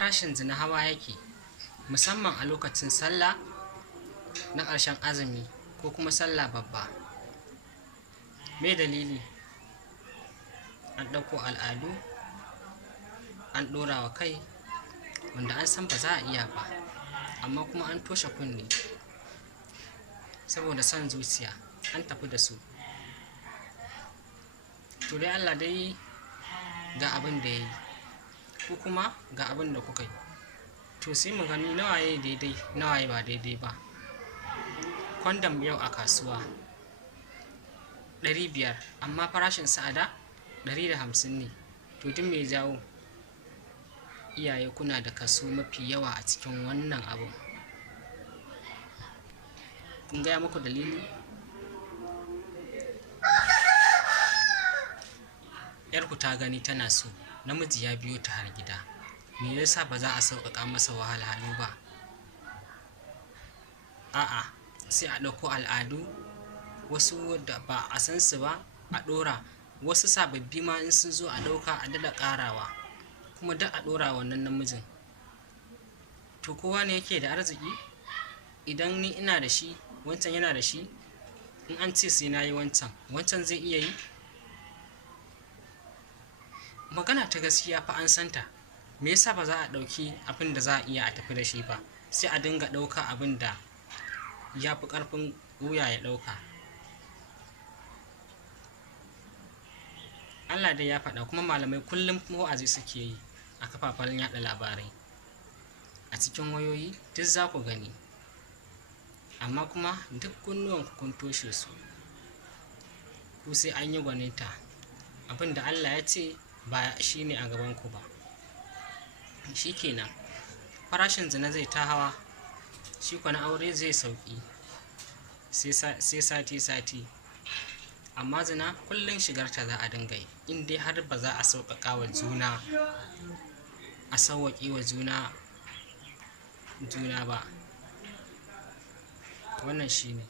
farashin zina hawa yake, musamman a lokacin sallah na ƙarshen azumi ko kuma sallah babba. Me dalili? An ɗauko al'adu an ɗora wa kai wanda an san ba za a iya ba, amma kuma an toshe kunne saboda son zuciya an tafi da su. To dai Allah dai ga abin da ya yi, ku kuma ga abin da kuka yi. To sai mu gani nawaye daidai nawaye ba daidai ba. Kwandam yau a kasuwa 500, amma farashin sa da 150 ne. To duk me jawo? Iyaye kuna da kaso mafi yawa a cikin wannan abu. Kun gaya muku dalili? Yarku ta gani tana so, namiji ya biyo ta har gida. Me yasa ba za a sauƙaƙa masa wahalhalu ba? A'a, sai a ɗauko al'adu wasu da ba a san su ba a ɗora, wasu sababbi ma in sun zo a ɗauka a daɗa ƙarawa, kuma duk a ɗora wannan namijin. To kowa ne yake da arziki? Idan ni ina da shi, wancan yana da shi, in an ce sai na yi wancan, wancan zai iya yi? Magana ta gaskiya fa an santa. Me yasa ba za a ɗauki abin da za a iya a tafi da shi ba, sai a dinga ɗauka abin da ya fi ƙarfin wuya ya ɗauka? Allah dai ya faɗa, kuma malamai kullum wa'azi suke yi a kafafen yaɗa labarai, a cikin wayoyi duk za ku gani, amma kuma duk kunnuwanku kun toshe su. Ku sai an yi gwaninta, abin da Allah ya ce ba shi ne a gabanku ba. Shi kenan, farashin zina zai ta hawa, shi kuwa na aure zai sauƙi sai sati-sati. Amma zina kullum shigarta za a dinga yi, in dai har ba za a sauƙaƙa wa juna, a sauwaƙe wa juna ba. Wannan shi ne.